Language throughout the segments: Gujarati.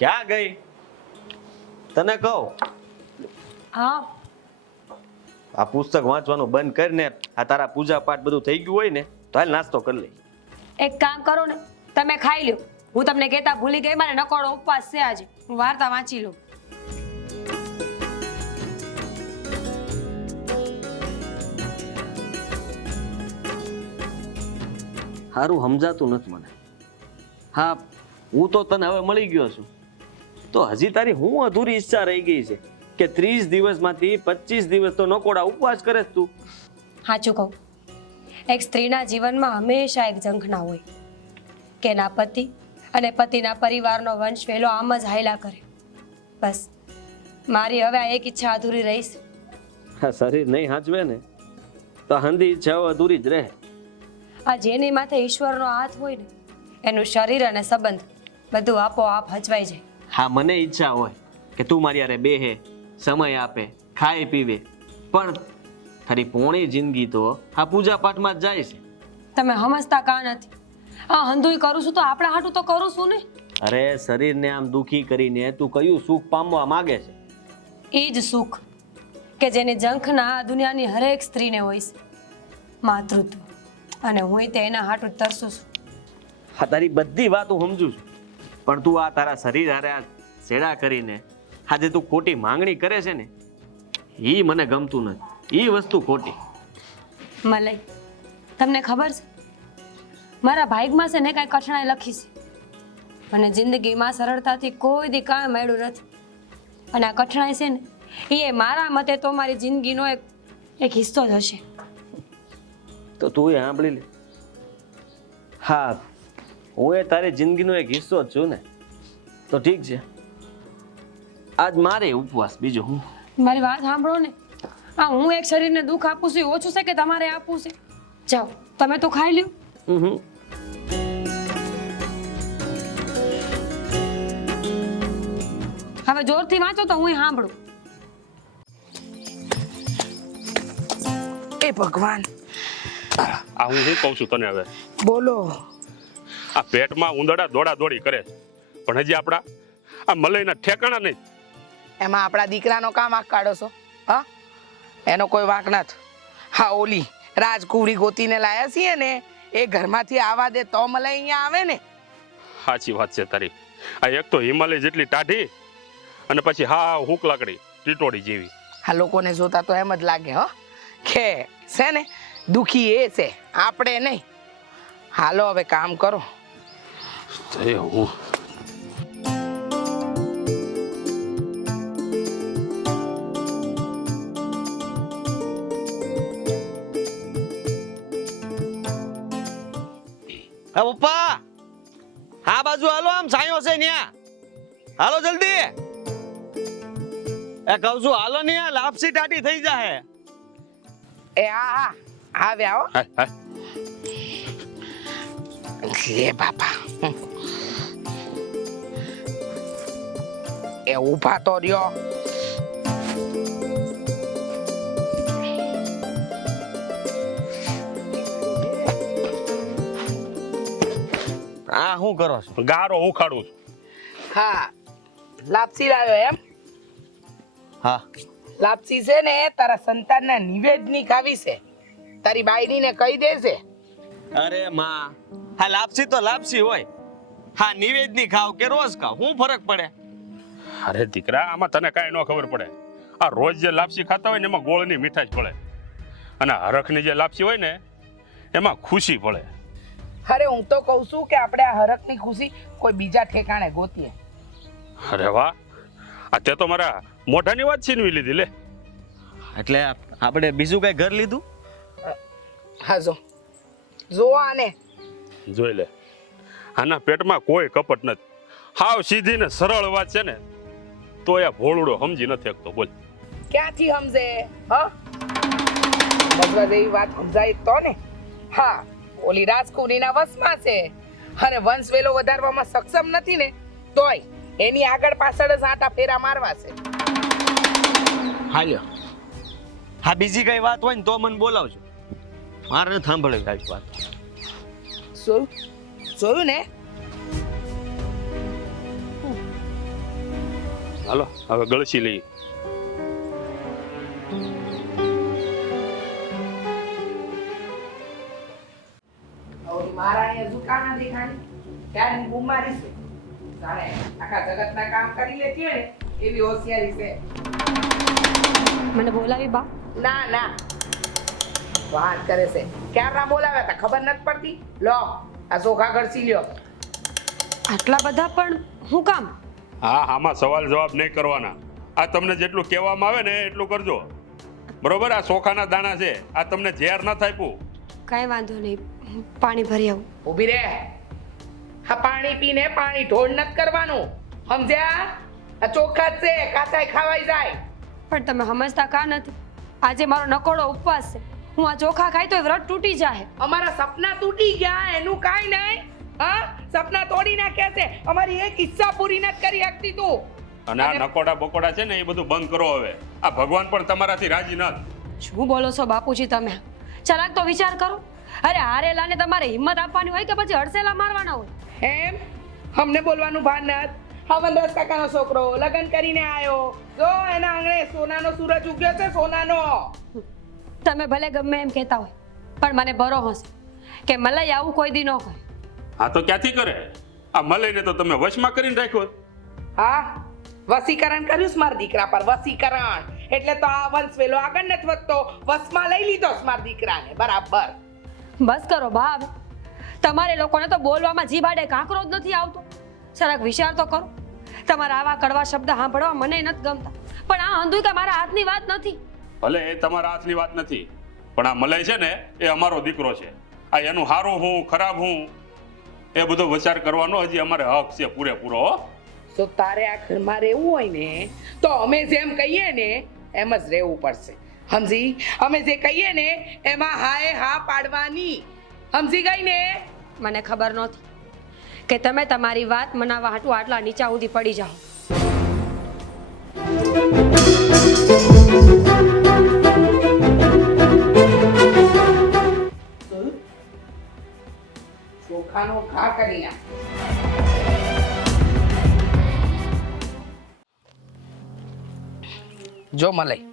ક્યાં ગઈ? તને કહું, હા આ પુસ્તક વાંચવાનું બંધ કરીને આ તારા પૂજા પાઠ બધું થઈ ગયું હોય ને તો હાલ નાસ્તો કરી લઈ. એક કામ કરો ને, તમે ખાઈ લ્યો. હું તમને કહેતા ભૂલી ગઈ, મારે નકોડો ઉપવાસ છે આજે. હું વાર્તા વાંચી લઉં. સારું સમજાતું નથી મને. હા, હું તો તને હવે મળી ગયો છું, તો હજી તારી હું અધૂરી ઈચ્છા રહી ગઈ છે કે 30 દિવસમાંથી 25 દિવસ તો નકોડા ઉપવાસ કરે તું. સાચું કહું, એક સ્ત્રીના જીવનમાં હંમેશા એક ઝંખના હોય કે ના પતિ અને પતિના પરિવારનો વંશ વેલો આમ જ હાયલા કરે. બસ મારી હવે આ એક ઈચ્છા અધૂરી રહી છે. હા, શરીર નહીં હાચવે ને તો હંધી ઈચ્છાઓ અધૂરી જ રહે. આ જેની માથે ઈશ્વરનો હાથ હોય ને એનું શરીર અને સંબંધ બધું આપોઆપ હચવાઈ જાય. હા, મને ઈચ્છા હોય કે તું મારી હારે બેહે, સમય આપે, ખાય પીવે, પણ તારી પૂરી જિંદગી તો આ પૂજા પાઠમાં જ જાય છે. તમે સમજતા કા નથી? આ હંધુય કરું છું તો આપણા હાટું તો કરું છું ને. અરે શરીરને આમ દુખી કરીને તું કયું સુખ પામવા માંગે છે? એ જ સુખ કે જેની ઝંખના આ દુનિયાની હરેક સ્ત્રીને હોય છે, માતૃત્વ. અને હું તે એના હાટું જ તરસું છું. હા, તારી બધી વાત હું સમજુ છું, પણ તું આ તારા શરીર હારે આ છેડા કરીને આજે તું ખોટી માંગણી કરે છે ને, એ મને ગમતું નથી. એ વસ્તુ ખોટી. મલય, તમને ખબર છે મારા ભાગ્યમાં છે ને કાંઈ કઠણાઈ લખી છે અને જિંદગીમાં સરળતાથી કોઈ દી કાંઈ મળ્યું નથી. અને આ કઠણાઈ છે ને એ મારા મતે તો મારી જિંદગીનો એક હિસ્સો જ હશે. તો તું એ સાંભળી લે. હા, હું એ તારી જિંદગીનો એક હિસ્સો જ છું ને, તો ઠીક છે. આજ મારે ઉપવાસ, બીજું હું. મારી વાત સાંભળો ને, આ હું એક શરીરને દુઃખ આપું છું એ ઓછું છે કે તમારે આપવું છે? જાઓ તમે તો ખાઈ લ્યો. હવે જોરથી વાંચો તો હું સાંભળું. એ ભગવાન, આ હું શું કહું છું તને હવે? બોલો. આ પેટમાં ઉંદરડા દોડા દોડી કરે પણ હજી આપણા આ મલયના ઠેકાણા નહીં. એમાં આપણા દીકરાનો કામ વાંક કાઢો છો? હા, એનો કોઈ વાંક નથી. હા, ઓલી રાજકુવરી ગોતીને લાયા છીએ ને, એ ઘરમાંથી આવવા દે તો મલાઈ અહીંયા આવે ને. સાચી વાત છે તારી. આ એક તો હિમાલય જેટલી ટાઢી અને પછી હા હુક લાકડી ટીટોડી જેવી. આ લોકોને જોતા તો એમ જ લાગે હો કે છે ને દુખી એ છે, આપણે નહીં. હાલો હવે કામ કરો. હું હા પપ્પા, હા બાજુ હાલો, આમ સાયો છે ન્યા. હાલો જલ્દી. એ કહું છું હાલો ને, આ લાપસી ટાટી થઈ જાહે. એ હા હા આવ્યા હો. હાય હાય. લે બાપા, એ ઊભા તો રહ્યો. આ શું કરો છો? ગારો ઉખાડું છું. હા, લાપસી લાવ્યો એમ? હા, લાપસી છે ને તારા સંતાનના નિવેદની ખાવી છે. તારી બાયડીને કહી દેશે. અરે માં, હા લાપસી તો લાપસી હોય. હા, નિવેદની ખાવ કે રોજ ખાવ, શું ફરક પડે? અરે દીકરા, આમાં તને કાંઈ ન ખબર પડે. આ રોજ જે લાપસી ખાતા હોય ને એમાં ગોળની મીઠાશ પડે અને હરખની જે લાપસી હોય ને એમાં ખુશી પડે. અરે હું તો કહું છું કે આપણે આ હરખની ખુશી કોઈ બીજા ઠેકાણે ગોતીએ. અરે વાહ, આ તે તો મારા મોઢાની વાત છીનવી લીધી લે. એટલે આપણે બીજું કઈ ઘર લીધું? હા જો આને જોઈ લે, આના પેટમાં કોઈ કપટ નથી. હાવ સીધી ને સરળ વાત છે ને, તો એ ભોળુડો સમજી નથી શકતો. બોલ ક્યાંથી સમજે? હા, સમજવા જેવી વાત સમજાય તો ને. હા, ઓલી રાજકુરીના વશમાં છે અને વંશ વેલો વધારવામાં સક્ષમ નથી ને, તોય એની આગળ પાછળ જ આટા ફેરા મારવા છે. હાલ્યો. હા, બીજી કઈ વાત હોય ને તો મને બોલાવજો. મારે નથી સાંભળવી આવી વાત. જોયું ને? હાલો હવે ગળસી લઈ. ઓલી મહારાણીએ ઝુકાના દેખાણી ક્યાંની બુમારી છે જાણે આખા જગતના કામ કરી લેતી હોય ને એવી હોશિયારી છે. મને બોલાવી બા? ના ના વાત કરે છે. ક્યારના બોલાવ્યા હતા ખબર નથી પડતી. લો આ ચોખા ગળસી લ્યો. આટલા બધા પણ હું કામ? હા, આમાં સવાલ જવાબ નહીં કરવાના. આ તમને જેટલું કહેવામાં આવે ને એટલું કરજો, બરોબર? આ ચોખાના દાણા છે, આ તમને ઝેર ન થાપ્યું. કાંઈ વાંધો નહીં, પાણી ભરી આવું. ઊભી રે. હા પાણી પીને પાણી ઢોળ નથી કરવાનું, સમજ્યા? આ ચોખા જ છે, કાચાય ખાવાઈ જાય. પણ તમે સમજતા કા નથી? આજે મારો નકોડો ઉપવાસ છે. હું આ ચોખા ખાઈ તો વ્રત તૂટી જાય. અમારા સપના તૂટી ગયા એનું કાંઈ નહીં. હા સપના તોડી નાખ્યા છે. અમારી એક ઈચ્છા પૂરી નથી કરી શકતી તું. અને આ નકોડા બકોડા છે ને એ બધું બંધ કરો હવે. આ ભગવાન પણ તમારાથી રાજી નથી. શું બોલો છો બાપુજી તમે? જરાક તો વિચાર કરો. અરે હારેલાને તમારે હિંમત આપવાની હોય કે પછી હડસેલા મારવાના હોય? એમ અમને બોલવાનું ભાન નથી. હા વનરાજ કાકાનો છોકરો લગ્ન કરીને આવ્યો, જો એના આંગણે સોનાનો સૂરજ ઉગ્યો છે, સોનાનો. તમે ભલે ગમે એમ કહેતા હોય, પણ મને ભરોસો છે કે મલાઈ આવું કોઈ દી ન કરે. હા તો ક્યાંથી કરે? આ મલઈને તો તમે વશમાં કરીને રાખ્યો. હા વસીકરણ કર્યું છે મારા દીકરા પર, વસીકરણ. એટલે તો આ વંશ વેલો આગળ નથી વધતો, વશમાં લઈ લીધો છે મારા દીકરાને. બરાબર. બસ કરો ભાવ. તમારે લોકોને તો બોલવામાં જીભાડે કાંકરો જ નથી આવતો. જરાક વિચાર તો કરો. તમારા આવા કડવા શબ્દ સાંભળવા મને નથી ગમતા, પણ આ અંધુ કે મારા હાથની વાત નથી. ભલે એ તમારા હાથની વાત નથી, પણ આ મલાઈ છે ને એ અમારો દીકરો છે. આ એનું સારું હું ખરાબ હું એ બધો વિચાર કરવાનો હજી અમારે હક છે પૂરેપૂરો. તો તારે આ ઘરમાં રહેવું હોય ને તો અમે જેમ કહીએ ને એમ જ રહેવું પડશે, સમજી? અમે જે કહીએ ને એમાં હાય હા પાડવાની, સમજી ગઈ ને? મને ખબર નહોતી કે તમે તમારી વાત મનાવવા હાટું આટલા નીચા સુધી પડી જાઓ. ચોખાનો ઘા કરી નાખ. જો મલાઈ,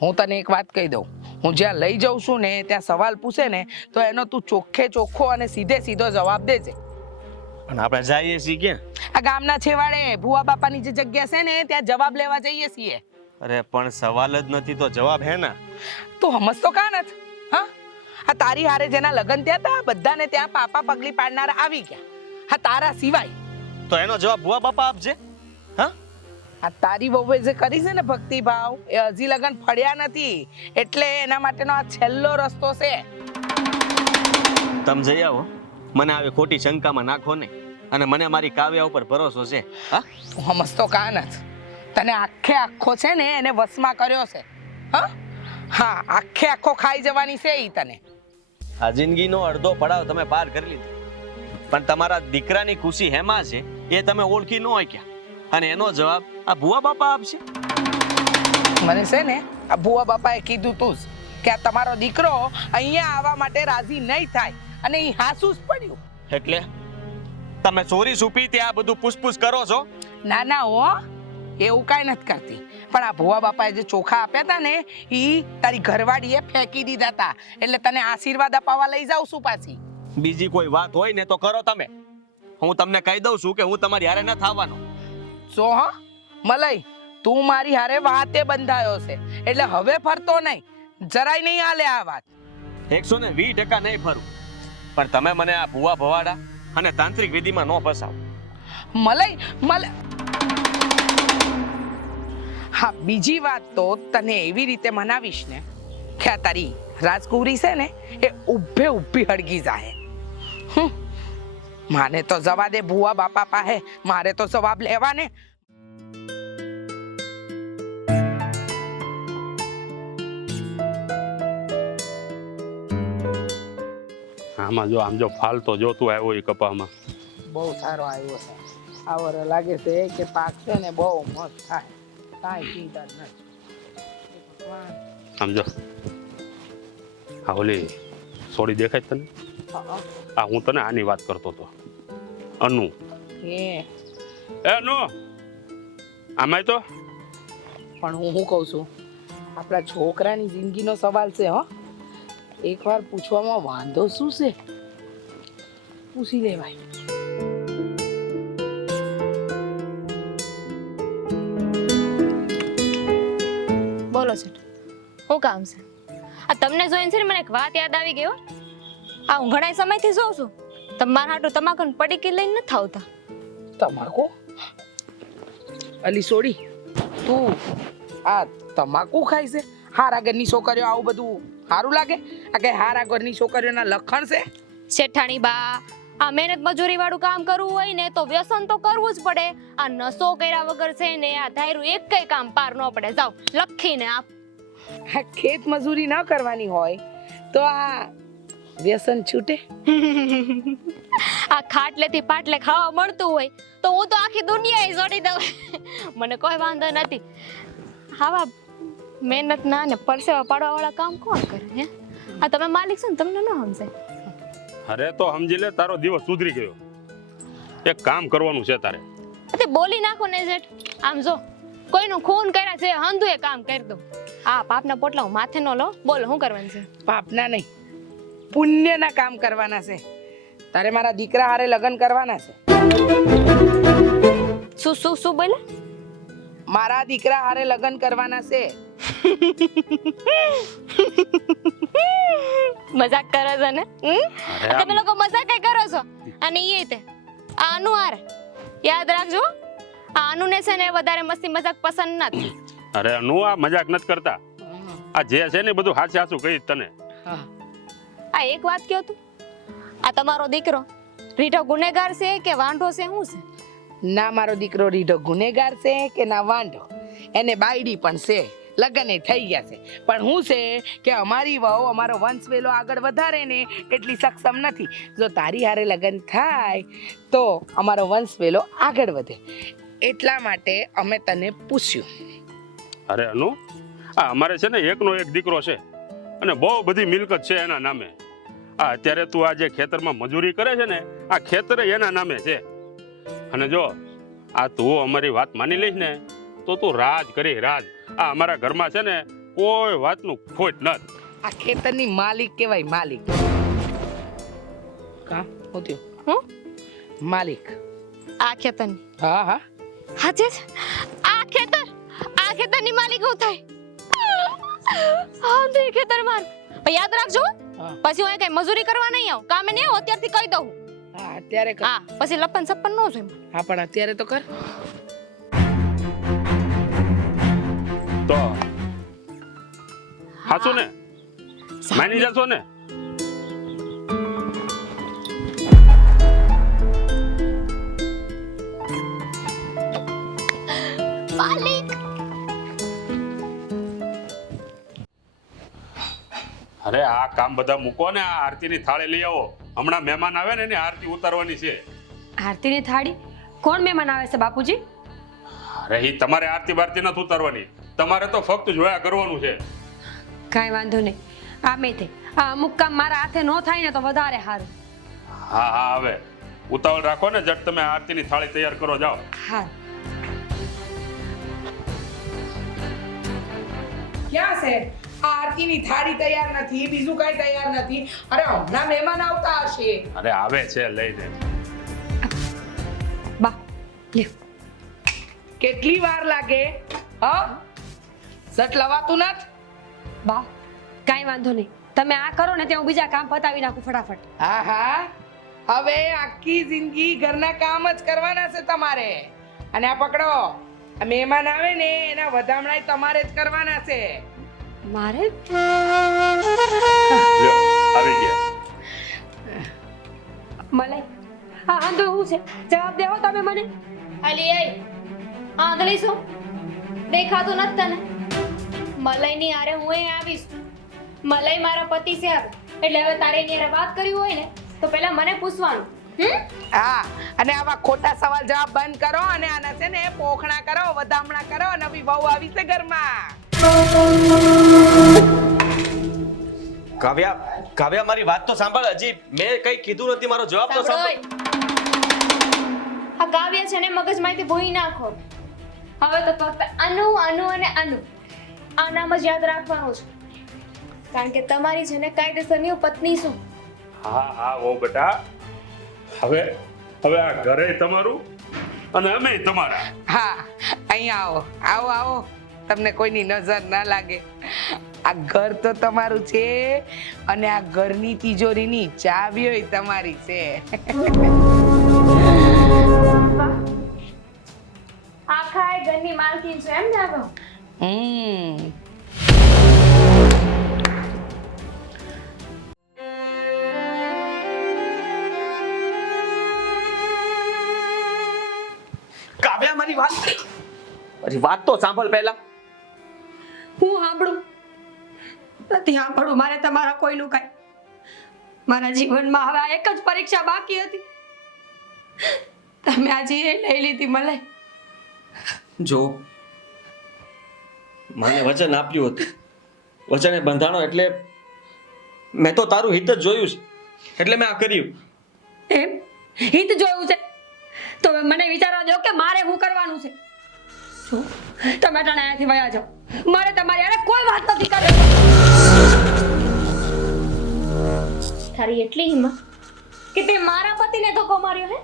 હું તને એક વાત કહી દઉં. હું જ્યાં લઈ જાઉં છું ને ત્યાં સવાલ પૂછે ને તો એનો તું ચોખ્ખે ચોખ્ખો અને સીધે સીધો જવાબ દેજે. પણ આપણે જઈએ છીએ ક્યાં? આ ગામના છેવાડે ભુવા બાપાની જે જગ્યા છે ને ત્યાં જવાબ લેવા જઈએ છીએ. અરે પણ સવાલ જ નથી તો જવાબ હે ના? તું સમજતો કા નથી? હા આ તારી હારે જેના લગ્ન થયા હતા બધાને ત્યાં પાપા પગલી પાડનારા આવી ગયા. હા તારા સિવાય. તો એનો જવાબ ભુવા બાપા આપજે. હા આ તારી વહુએ જે કરી છે ને ભક્તિભાવ એ હજી લગન ફળ્યા નથી, એટલે એના માટેનો આ છેલ્લો રસ્તો છે. તમે જઈ આવો, મને આવી ખોટી શંકામાં નાખો નહીં. અને મને મારી કાવ્યા ઉપર ભરોસો છે. હા તું સમજતો કા નથી? તને આખે આખો છે ને એને વશમાં કર્યો છે. હા હા આખે આખો ખાઈ જવાની છે ઈ તને. આ જિંદગીનો અડધો પડાવ તમે પાર કરી લીધો, પણ તમારા દીકરાની ખુશી હેમાં છે એ તમે ઓળખી ન હોય ક્યાં, અને એનો જવાબ આ ભુવા બાપા આપશે. મને છે ને આ ભુવા બાપાએ કીધું તું જ કે આ તમારો દીકરો અહીંયા આવવા માટે રાજી નહીં થાય, અને એ હાસું જ પડ્યું. એટલે તમે ચોરી છુપી ત્યાં બધું પૂછપૂછ કરો છો? ના ના હો, એવું કાંઈ નથી કરતી. પણ આ ભુવા બાપાએ જે ચોખા આપ્યા હતા ને એ તારી ઘરવાળીએ ફેંકી દીધા હતા, એટલે તને આશીર્વાદ અપાવવા લઈ જાઉં છું પાછી. બીજી કોઈ વાત હોય ને તો કરો તમે. હું તમને કહી દઉં છું કે હું તમારી હારે નથી આવવાનો. સો હા મલાઈ, તું મારી હારે વાતે બંધાયો છે એટલે હવે ફરતો નહીં, જરાય નહીં હાલે આ વાત. 120% નહીં ફરું, પણ તમે મને આ ભુવા ભવાડા અને તાંત્રિક વિધિમાં ન ફસાવો. મલાઈ હા બીજી વાત તો તને એવી રીતે મનાવીશ ને કે આ તારી રાજકુરી છે ને એ ઊભે ઊભી હળગી જાય. માને તો જવા દે ભુવા બાપા પાસે, મારે તો જવાબ લેવા ને. આમાં જો આમ જો ફાલતો જોતું આવ્યો એ કપામાં. બહુ સારો આવ્યો છે આ વર, લાગે છે કે પાક છે ને બહુ મસ્ત થાય, કાંઈ ચિંતા નથી. આમ જો આ ઓલી સોડી દેખાય તને? આ હું તને આની વાત કરતો હતો, અનુ. એ અનુ આમાંય તો પણ હું શું કહું છું, આપણા છોકરાની જિંદગીનો સવાલ છે હો. એકવાર પૂછવામાં વાંધો શું છે, પૂછી લેવાય. બોલો શેઠ, શું કામ છે? આ તમને જોઈને છે ને મને એક વાત યાદ આવી ગઈ હો. આ હું ઘણા સમયથી જોઉં છું તમારા હાટું તમાકુ પડીકી લઈને નથી આવતા. તમાકુ? અલી સોડી, તું આ તમાકુ ખાય છે? હારા ઘરની છોકરીઓ આવું બધું સારું લાગે? આ કઈ હારા ઘરની છોકરીઓના લક્ષણ છે? શેઠાણી બા, આ મહેનત મજૂરી વાળું કામ કરવું હોય ને તો વ્યસન તો કરવું જ પડે. આ નસો કર્યા વગર છે ને આ ધાયરું એક કઈ કામ પાર ન પડે. જાઓ લખીને આપ. આ ખેત મજૂરી ન કરવાની હોય તો આ વ્યસન છૂટે? આ ખાટલેથી પાટલે ખાવા મળતું હોય તો હું તો આખી દુનિયા છોડી દઉં. મને કોઈ વાંધો નથી. આવા મહેનત ના ને પરસેવા પાડવા વાળા કામ કોણ કરે હે? આ તમે માલિક છો ને, તમને ન સમજાય. અરે તો સમજી લે, તારો દિવસ સુધરી ગયો. એક કામ કરવાનું છે તારે. તે બોલી નાખો ને જેઠ. આમ જો કોઈનું ખૂન કર્યા છે હંધુ એ કામ કરી દો. આ પાપના પોટલા હું માથે નો લો. બોલો શું કરવાનું છે? પાપના નહીં, પુણ્યના કામ કરવાના છે. તારે મારા દીકરા હારે લગ્ન કરવાના છે. શું શું શું બોલે? મારા દીકરા હારે લગ્ન કરવાના છે. મજાક કરો છો ને? તમે લોકો મજાક કઈ કરો છો? અને એ તે આનુ હારે યાદ રાખજો. આનુ ને છે ને વધારે મસ્તી મજાક પસંદ નથી. અરે અનુ, આ મજાક નથી કરતા. આ જે છે ને બધું હાચે હાચું કહીશ તને. આ એક વાત કહો તું, આ તમારો દીકરો રીઢો ગુનેગાર છે કે વાંઢો છે? શું છે? ના મારો દીકરો રીઢો ગુનેગાર છે કે ના વાંઢો. એને બાયડી પણ છે, લગ્ન એ થઈ ગયા છે. પણ હું છે કે અમારી વહુ અમારો વંશ વેલો આગળ વધારે ને એટલી સક્ષમ નથી. જો તારી હારે લગ્ન થાય તો અમારો વંશ વેલો આગળ વધે. એટલા માટે અમે તને પૂછ્યું. અરે અનુ, આ અમારે છે ને એકનો એક દીકરો છે અને બહુ બધી મિલકત છે એના નામે. આ અત્યારે તું આ જે ખેતરમાં મજૂરી કરે છે ને, આ ખેતર એના નામે છે. અને જો આ તું અમારી વાત માની લઈશ ને તો તું રાજ કરી રાજ. આ અમારા ઘરમાં છે ને કોઈ વાતનું ખોટ નથી. આ ખેતરની માલિક કહેવાય, માલિક. કા હું થયું? હું માલિક. આ ખેતરની? હા હા હાચે જ? આ ખેતરની માલિક હું થાય? હા તે ખેતર માર. પણ યાદ રાખજો, હા. પછી હું કઈ મજૂરી કરવા નહીં આવું. કામે નહીં આવું અત્યારથી કહી દઉં. હા અત્યારે કર. હા પછી લપન સપન ન જોઈ. હા પણ અત્યારે તો કર. તો હાચું ને? માની જશો ને? માલિક અરે આ કામ બધા મૂકો ને, આ આરતીની થાળી લઈ આવો. હમણાં મહેમાન આવે ને એની આરતી ઉતારવાની છે. આરતીની થાળી? કોણ મહેમાન આવે છે બાપુજી? અરે ઈ તમારે આરતી બારતી નથી ઉતારવાની, તમારે તો ફક્ત જોયા કરવાનું છે. કાંઈ વાંધો નહીં. આમે તે આ અમુક કામ મારા હાથે ન થાય ને તો વધારે સારું. હા હા, હવે ઉતાવળ રાખો ને, જટ તમે આરતીની થાળી તૈયાર કરો, જાઓ. હા. ક્યાં છે? આ આરતીની થાળી તૈયાર નથી, બીજું કઈ તૈયાર નથી. અરે હમણાં મહેમાન આવતા હશે. અરે આવે છે, લઈ દે. બા લ્યો. કેટલી વાર લાગે? હા સટ લવાતું નથી. બા કાંઈ વાંધો નહીં, તમે આ કરો ને ત્યાં હું બીજા કામ પતાવી નાખું ફટાફટ. હા હા, હવે આખી જિંદગી ઘરના કામ જ કરવાના છે તમારે. અને આ પકડો, આ મહેમાન આવે ને એના વધામણાય તમારે જ કરવાના છે. મારે? લ્યો, આવી ગયા. મલાઈ હા આંધો હું છે, જવાબ દેવો તમે મને. અલી એ આંધળી છું? દેખાતું નથી તને? મલાઈની હારે હું આવીશ. મલાઈ મારા પતિ છે હવે, એટલે હવે તારે એની હારે વાત કરવી હોય ને તો પહેલા મને પૂછવાનું. હા, અને આવા ખોટા સવાલ જવાબ બંધ કરો અને આના છે ને પોખણા કરો, વધામણા કરો. નવી વહુ આવી છે ઘરમાં. કાવ્યા મારી વાત તો સાંભળ. હજી મેં કઈ કીધું નથી, મારો જવાબ તો સાંભળ. આ કાવ્ય છે ને મગજમાંથી ભૂઈ નાખો. હવે તો ફક્ત અનુ અનુ અને અનુ આ નામ જ યાદ રાખવાનું છે, કારણ કે તમારી છે ને કાયદેસરની હું પત્ની છું. હા હા ઓ બેટા, હવે હવે આ ઘરે તમારું અને અમે તમારા. હા, અહીંયા આવો આવો આવો, તમને કોઈની નજર ના લાગે. આ ઘર તો તમારું છે અને આ ઘરની તિજોરીની ચાવીઓ તમારી છે. આખા એ ઘરની માલકીન છે એમ ને હવે? કાવ્યા, મારી વાત તો સાંભળ પહેલા. હું સાંભળું નથી સાંભળવું મારે તમારા કોઈનું કાંઈ. મારા જીવનમાં હવે આ એક જ પરીક્ષા બાકી હતી. તમે આજે એ લઈ લીધી મલાઈ. જો મને વચન આપ્યું હતું, વચને બંધાણો એટલે મેં તો તારું હિત જ જોયું છે, એટલે મેં આ કર્યું. એમ હિત જોયું છે તો હવે મને વિચારવા દો કે મારે શું કરવાનું છે. જો તમે અટાણે અહીંયાથી વયા જાઓ, મારે તમારી હારે કોઈ વાત નથી કરવી. તારી એટલી હિંમત કે તે મારા પતિને ધક્કો માર્યો હે?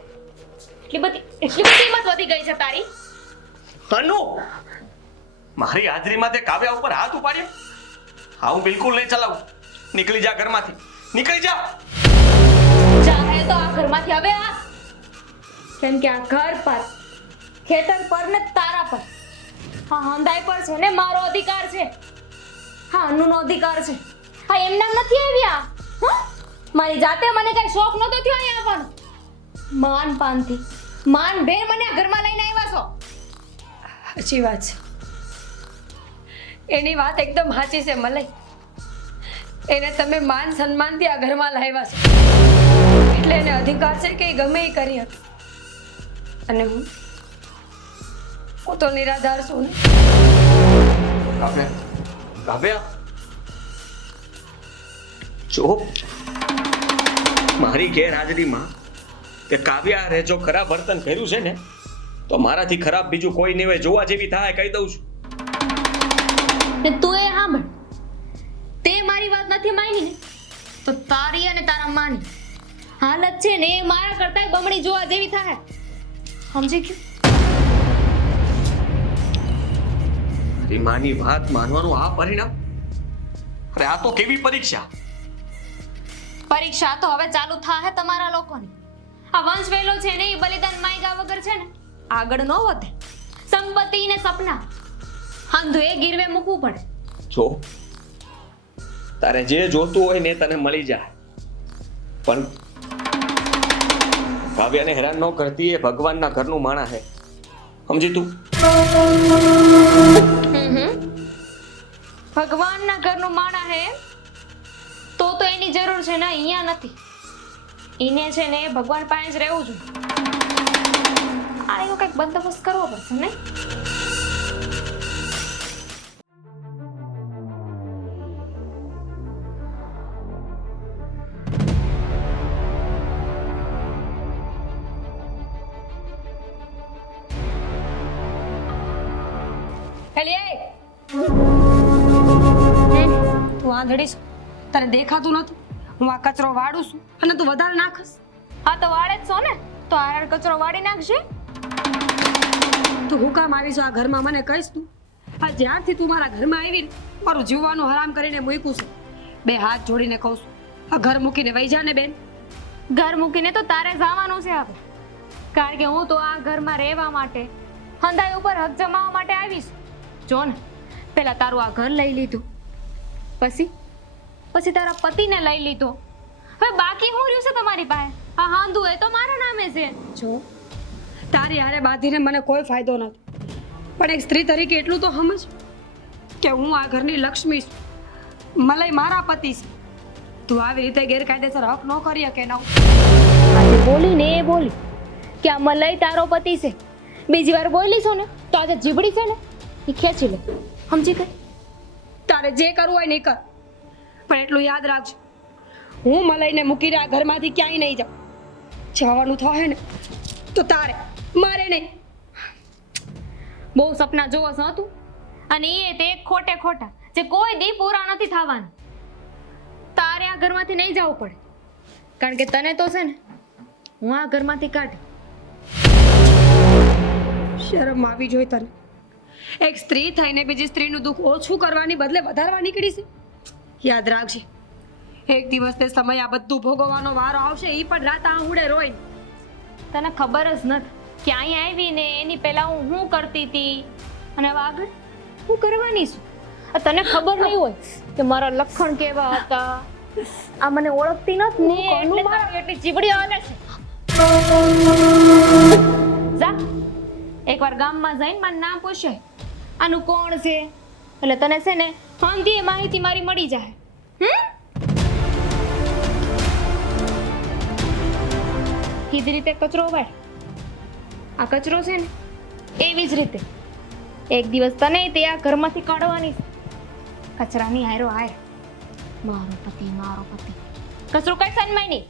એટલી બધી હિંમત વધી ગઈ છે તારી? અનુ, મારી હાજરીમાં તે કાવ્યા ઉપર હાથ ઉપાડ્યો? હા, હું બિલકુલ નહીં ચલાવું. નીકળી જા ઘરમાંથી, નીકળી જા. ચાહે તો આ ઘરમાંથી હવે આ, કેમ કે આ ઘર પર, ખેતર પર ને તારા પર, હા હંધાઈ પર છે ને મારો અધિકાર છે. હા અનુનો અધિકાર છે. હા એમ નામ નથી આવ્યા. હા મારી જાતે મને કઈ શોખ નતો થયો અહીં આવવાનો. માન પાનથી માન ભેર મને આ ઘરમાં લઈને આવ્યા છો. સાચી વાત છે, એની વાત એકદમ સાચી છે મલાઈ. એને તમે માન સન્માનથી આ ઘરમાં લાવ્યા છો એટલે એને અધિકાર છે કે એ ગમે એ કરી શકે. અને હું તો નિરાધાર છું ને. કાવ્યા, જો મારી ગેરહાજરીમાં કે કાવ્યા હારે જો ખરાબ વર્તન કર્યું છે ને, તો મારાથી ખરાબ બીજું કોઈ નહીં હોય. જોવા જેવી થાય કહી દઉં છું. ને તું એ સાંભળ, તે મારી વાત નથી માની ને તો તારી અને તારા માની હાલત છે ને એ મારા કરતા બમણી જોવા જેવી થાય. સમજી ગયું? મારી માની વાત માનવાનું આ પરિણામ? અરે આ તો કેવી પરીક્ષા! પરીક્ષા તો હવે ચાલુ થાહે તમારા લોકોની. આ વંશ વેલો છે ને એ બલિદાન માંગ્યા વગર છે ને આગળ ન વધે. સંપત્તિ ને સપના હાંધું એ ગીરવે મૂકવું પડે. જો તારે જે જોતું હોય ને તને મળી જાય, પણ કાવ્યાને હેરાન ન કરતી. એ ભગવાનના ઘરનું માણા છે, સમજી તું? ભગવાનના ઘરનું માણા હે તો એની જરૂર છે ને અહીંયા નથી. એને છે ને ભગવાન પાસે જ રહેવું જોઈએ. આ એવો કંઈક બંદોબસ્ત કરવો પડશે ને. તું આંધળી છું, તને દેખાતું નથી? હું આ કચરો વાળું છું અને તું વધારે નાખસ. હા તો વાળે જ છો ને, તો આ કચરો વાળી નાખશે. તું હું કામ આવી છું આ ઘરમાં મને કહીશ તું? આ જ્યારથી તું મારા ઘરમાં આવી ને મારું જીવવાનું હરામ કરીને મૂક્યું છે. બે હાથ જોડીને કહું છું, આ ઘર મૂકીને વહી જા ને બેન. ઘર મૂકીને તો તારે જવાનું છે હવે, કારણ કે હું તો આ ઘરમાં રહેવા માટે, હંધાઈ ઉપર હક જમાવવા માટે આવીશ. જો ને, પેલા તારું આ ઘર લઈ લીધું, પછી તારા પતિને લઈ લીધો, હવે બાકી શું રહ્યું છે તમારી પાસે? આ હાંધું એ તો મારા નામે છે. જો તારી હારે બાંધીને મને કોઈ ફાયદો નથી, પણ એક સ્ત્રી તરીકે એટલું તો સમજ કે હું આ ઘરની લક્ષ્મી છું. મલાઈ મારા પતિ છે. તું આવી રીતે ગેરકાયદેસર હક ન કરી શકે ના. આજે બોલી ને એ બોલી કે આ મલય તારો પતિ છે, બીજી વાર બોલી છો ને તો આજે જીબડી છે ને એ ખેંચી લે. સમજી ગઈ? તારે જે કરવું હોય નહીં કર, પણ એટલું યાદ રાખજો, હું મલાઈને મૂકીને આ ઘરમાંથી ક્યાંય નહીં જાઉં. જવાનું થાય ને તો તારે, મારે નહીં. બહુ સપના જોવો છો તું, અને એ તે ખોટે ખોટા જે કોઈ દી પૂરા નથી થવાના. તારે આ ઘરમાંથી નહીં જવું પડે, કારણ કે તને તો છે ને હું આ ઘરમાંથી કાઢી. શરમ આવી જોઈએ તને. એક સ્ત્રી થઈને બીજી સ્ત્રીનું દુઃખ ઓછું કરવાની બદલે વધારવા નીકળી છે. યાદ રાખજે, એક દિવસ તે સમય આ બધું ભોગવવાનો વારો આવશે, એ પણ રાત આંગળે રોઈ. તને ખબર જ નથી કે અહીંયા આવીને એની પહેલા હું શું કરતી હતી અને હવે આગળ હું કરવાની છું. આ તને ખબર નહીં હોય કે મારા લક્ષણ કેવા હતા. આ મને ઓળખતી નથી ને એટલે તારી એટલી ચીબડી હાલે છે. જા એકવાર ગામમાં જઈને મને નામ પૂછે આનું કોણ છે, એટલે તને છે ને હંધી માહિતી મારી મળી જાય. કીધી રીતે કચરો વાળ. આ કચરો છે ને એવી જ રીતે એક દિવસ તને તે આ ઘરમાંથી કાઢવાની છે. કચરાની હારો હાર. મારો પતિ કચરો કઈ સન્માય નહીં.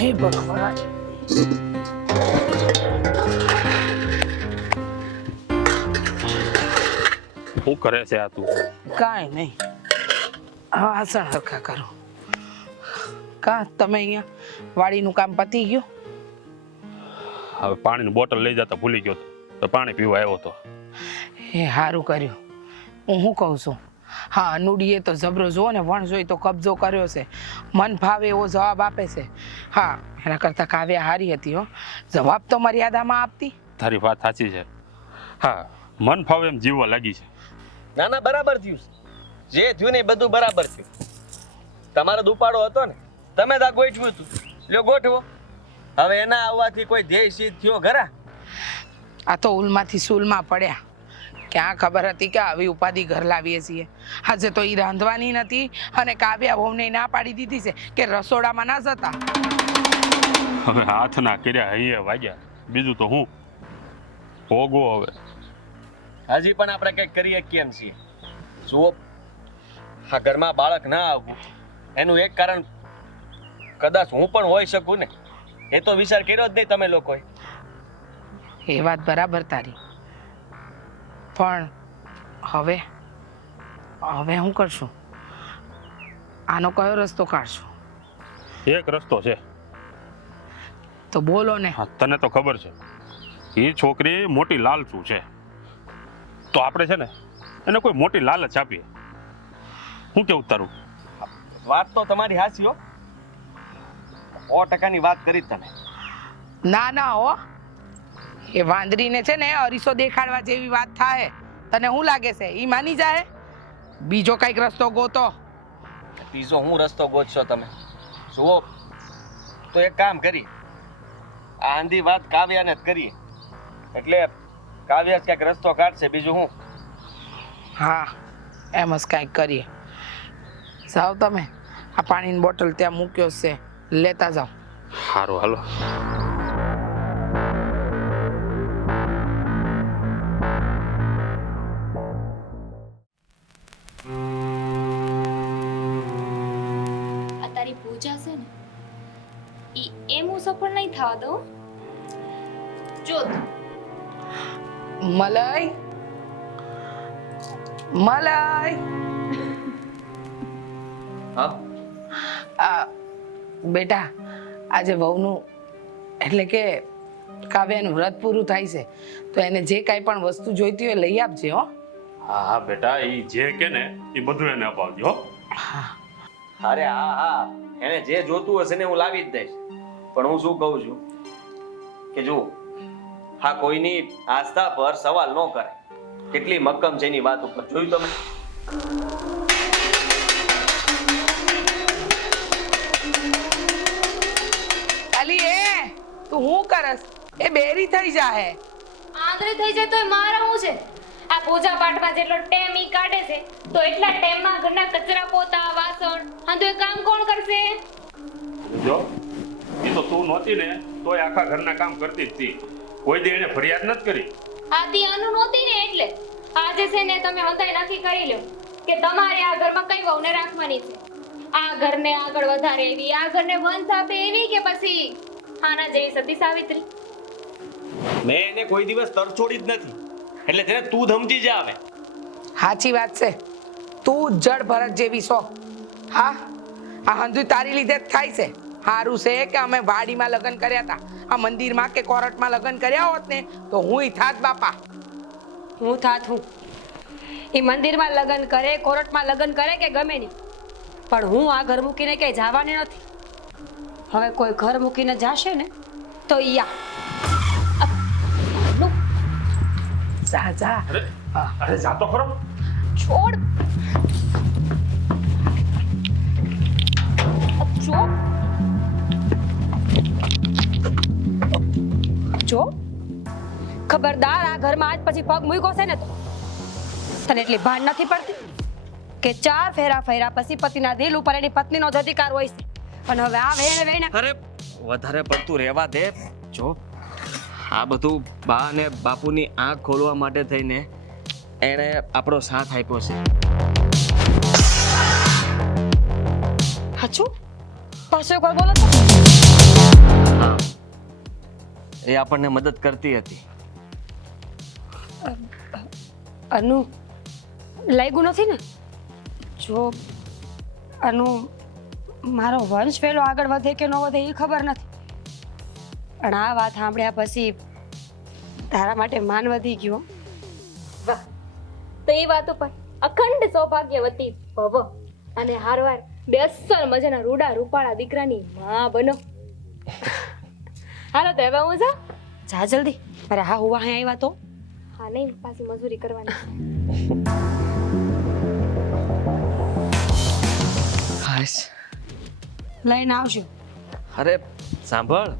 હે ભગવાન. શું કરે છે આ તું? કાંઈ નહીં, હા વાસણ હરખા કરો. કા તમે અહીંયા વાડીનું કામ પતી ગયું? હવે પાણીની બોટલ લઈ જતા ભૂલી ગયો તો પાણી પીવા આવ્યો હતો. એ સારું કર્યું. હું શું કહું છું, હા અનુડીએ તો જબરો જો ને વણ જોઈ તો કબજો કર્યો છે. મન ફાવે એવો જવાબ આપે છે. હા એના કરતાં કાવ્યા હારી હતી હો. જવાબ તો મર્યાદામાં આપતી. તારી વાત સાચી છે. હા મન ફાવે એમ જીવવા લાગી છે. ના ના બરાબર થયું છે. જે થયું ને એ બધું બરાબર થયું. તમારો દુપાડો હતો ને, તમે તો આ ગોઠવ્યું હતું, લ્યો ગોઠવો. હવે એના આવવાથી કોઈ ધ્યેય સિદ્ધ થયો ખરા? આ તો ઉલમાંથી સૂલમાં પડ્યા. ક્યાં ખબર હતી કે આવી ઉપાધિ ઘર લાવીએ છીએ. આજે તો એ રાંધવાની નથી અને કાવ્યા વહુને ના પાડી દીધી છે કે રસોડામાં ના જતા. હવે હાથ ના કર્યા અહીંયા વાગ્યા, બીજું તો હું ભોગવો. હવે હજી પણ આપણે કંઈક કરીએ કેમ છીએ? જુઓ, આ ઘરમાં બાળક ના આવવું એનું એક કારણ કદાચ હું પણ હોઈ શકું ને. એ તો વિચાર કર્યો જ નહીં તમે લોકોએ. એ વાત બરાબર તારી, પણ હવે શું કરશું? આનો કયો રસ્તો કાઢશું? એક રસ્તો છે. તો બોલો ને. હા, તને તો ખબર છે એ છોકરી મોટી લાલચુ છે, તો આપણે છે ને એને કોઈ મોટી લાલચ આપીએ. હું કેવું તારું? વાત તો તમારી હાચી હો. 100%ની વાત કરી તમે. ના ના હો, એ વાંદરીને છે ને અરીસો દેખાડવા જેવી વાત થાય. તને શું લાગે છે ઈ માની જાય? બીજો કઈક રસ્તો ગોતો. ત્રીજો હું રસ્તો ગોતશો તમે? જુઓ, તો એક કામ કરીએ, આ આંધી વાત કાવ્યાને જ કરીએ, એટલે કાવ્યા જ કંઈક રસ્તો કાઢશે. બીજું હું? હા એમ જ કાંઈક કરીએ. જાઓ તમે, આ પાણીની બોટલ ત્યાં મૂક્યો છે, લેતા જાઓ. સારું હાલો. આ તારી પૂજા છે ને એમ હું સફળ નહીં થવા દઉં. જો મલાઈ મલાઈ. હા આ બેટા, આજે વહુનું એટલે કે કાવ્યાનું વ્રત પૂરું થાય છે, તો એને જે કાંઈ પણ વસ્તુ જોઈતી હોય લઈ આપજે હો. હા હા બેટા, એ જે કે ને એ બધું એને અપાવજો. અરે હા હા, એને જે જોતું હશે ને હું લાવી જ દઈશ. પણ હું શું કહું છું કે જો હા કોઈની આસ્થા પર સવાલ ન કરે. કેટલી મક્કમ છે એની વાત ઉપર, જોયું તમે? અલી એ તું હું કરસ? એ બેરી થઈ જાહે. આંધળી થઈ જાય તો મારા હું છે? આ પૂજા પાઠમાં જેટલો ટાઈમ ઈ કાઢે છે તો એટલા ટાઈમમાં ઘરના કચરા પોતા વાસણ આ તો એ કામ કોણ કરશે? જો એ તો તું નહોતી ને તોય આખા ઘરના કામ કરતી જ હતી. કોઈ દી એને ફરિયાદ નથી કરી. આથી આનું નહોતી ને એટલે આ આજે છે ને તમે હંધાઈ નક્કી કરી લો કે તમારે આ ઘરમાં કઈ વહુને રાખવાની છે. આ ઘરને આગળ વધારે એવી, આ ઘરને વંશ આપે એવી, કે પછી આના જેવી સતી સાવિત્રી? મેં એને કોઈ દિવસ તરછોડી જ નથી, એટલે તેને તું સમજી જા હવે. સાચી વાત છે. તું જળ ભરત જેવી છો. હા, આ હંધુ તારી લીધે જ થાય છે. સારું છે કે અમે વાડીમાં લગ્ન કર્યા હતા. આ મંદિરમાં કે કોર્ટમાં લગ્ન કર્યા હોત ને તો હુંય થાત બાપા. હું થાત હું એ મંદિરમાં લગ્ન કરે, કોર્ટમાં લગ્ન કરે કે ગમે નહીં, પણ હું આ ઘર મૂકીને ક્યાંય જવાની નથી. હવે કોઈ ઘર મૂકીને જાશે ને તો યા જા જા. અરે જાતો ખરો. છોડ. ચૂપ. જો ખબરદાર આ ઘરમાં આજ પછી પગ મૂક્યો છે ને તો તને એટલી ભાન નથી પડતી કે 4 ફેરા ફેરા પછી પતિના દિલ ઉપર એની પત્નીનો જ અધિકાર હોય છે. પણ હવે આ વેણ વેણ અરે વધારે પડતું રહેવા દે. જો આ બધું બા અને બાપુની આંખ ખોલવા માટે થઈને એણે આપણો સાથ આપ્યો છે. હાચું પાછો કોઈ બોલો તો હા, એ આપણને મદદ કરતી હતી. અનુ લાગ્યું નથી ને? જો અનુ મારો વંશ પેલો આગળ વધે કે ન વધે એ ખબર નથી, પણ આ વાત સાંભળ્યા પછી તારા માટે માન વધી ગયો. વાહ, તો એ વાત ઉપર અખંડ સૌભાગ્યવતી ભવ અને હારવાર બે અસલ મજાના રૂડા રૂપાળા દીકરાની માં બનો. હાલો તો હવે હું જા. જા જલ્દી. અરે હા હું અહીં આવ્યા તો હા નહીં, પાછી મજૂરી કરવાની. હાશ. લઈને આવજો. અરે સાંભળ.